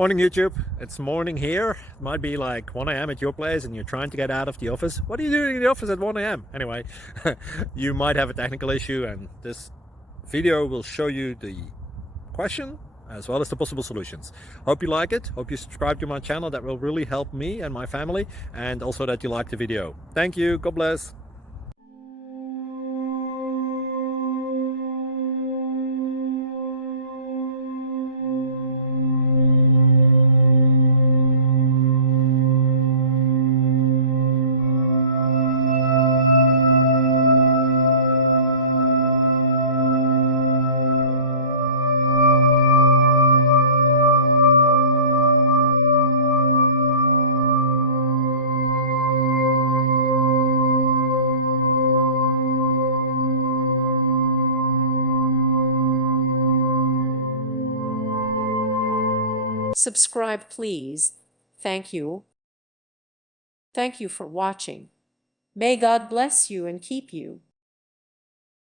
Morning YouTube, it's morning here. It might be like 1 a.m. at your place and you're trying to get out of the office. What are you doing in the office at 1 a.m.? Anyway, you might have a technical issue and this video will show you the question as well as the possible solutions. Hope you like it, hope you subscribe to my channel. That will really help me and my family, and also that you like the video. Thank you, God bless. Subscribe, please. Thank you. Thank you for watching. May God bless you and keep you.